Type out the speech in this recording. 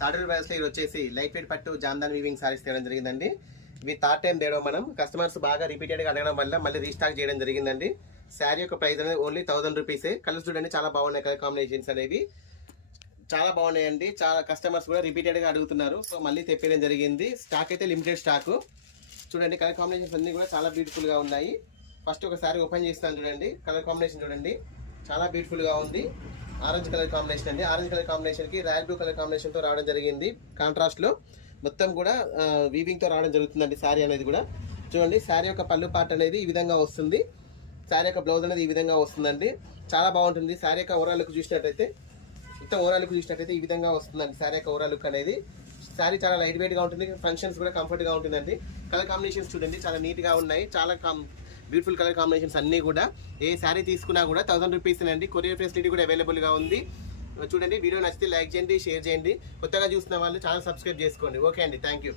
Tadur brothers లో ఇది వచ్చేసి లైట్ వెయిట్ పట్టు జామ్దాన్ వీవింగ్ సారీస్ తేవడం జరిగిందండి. ఇవి థర్డ్ టైం తేవడం మనం కస్టమర్స్ బాగా రిపీటెడ్ గా అడగడం వల్ల మళ్ళీ రీస్టాక్ చేయడం జరిగిందండి. శారీ యొక్క ప్రైస్ అనేది ఓన్లీ 1000 రూపీసే. కలర్స్ చూడండి చాలా బాగున్నాయి, కలర్ కాంబినేషన్స్ అనేవి చాలా బాగున్నాయండి. చాలా కస్టమర్స్ కూడా రిపీటెడ్ గా అడుగుతున్నారు, సో మళ్ళీ తెప్పేయడం జరిగింది. స్టాక్ అయితే లిమిటెడ్ స్టాక్. చూడండి కలర్ కాంబినేషన్స్ అన్ని కూడా చాలా బ్యూటిఫుల్ గా ఉన్నాయి. ఫస్ట్ ఒక శారీ ఓపెన్ చేస్తాను చూడండి, కలర్ కాంబినేషన్ చూడండి చాలా బ్యూటిఫుల్ గా ఉంది. ఆరెంజ్ కలర్ కాంబినేషన్ అండి. ఆరెంజ్ కలర్ కాంబినేషన్ కి రాయల్ బ్లూ కలర్ కాంబినేషన్ తో రావడం జరిగింది. కాంట్రాస్ట్ లో మొత్తం కూడా వీవింగ్ తో రావడం జరుగుతుందండి. శారీ అనేది కూడా చూడండి, శారీ యొక్క పళ్ళు పార్ట్ అనేది ఈ విధంగా వస్తుంది. శారీ యొక్క బ్లౌజ్ అనేది ఈ విధంగా వస్తుందండి. చాలా బాగుంటుంది. శారీ యొక్క ఓవరాల్ లుక్ చూసినట్టయితే ఈ విధంగా వస్తుందండి. శారీ యొక్క ఓవరాల్ లుక్ అనేది శారీ చాలా లైట్ వెయిట్ గా ఉంటుంది. ఫంక్షన్స్ కూడా కంఫర్ట్ గా ఉంటుందండి. కలర్ కాంబినేషన్స్ చూడండి చాలా నీట్ గా ఉన్నాయి. చాలా బ్యూటిఫుల్ కలర్ కాంబినేషన్స్ అన్ని కూడా. ఏ శారీ తీసుకున్నా కూడా 1000 రూపీస్ అండి. కొరియర్ ఫెసిలిటీ కూడా అవైలబుల్ గా ఉంది. చూడండి, వీడియో నచ్చితే లైక్ చేయండి, షేర్ చేయండి. కొత్తగా చూసిన వాళ్ళు ఛానల్ సబ్స్క్రైబ్ చేసుకోండి. ఓకే అండి, థ్యాంక్ యూ.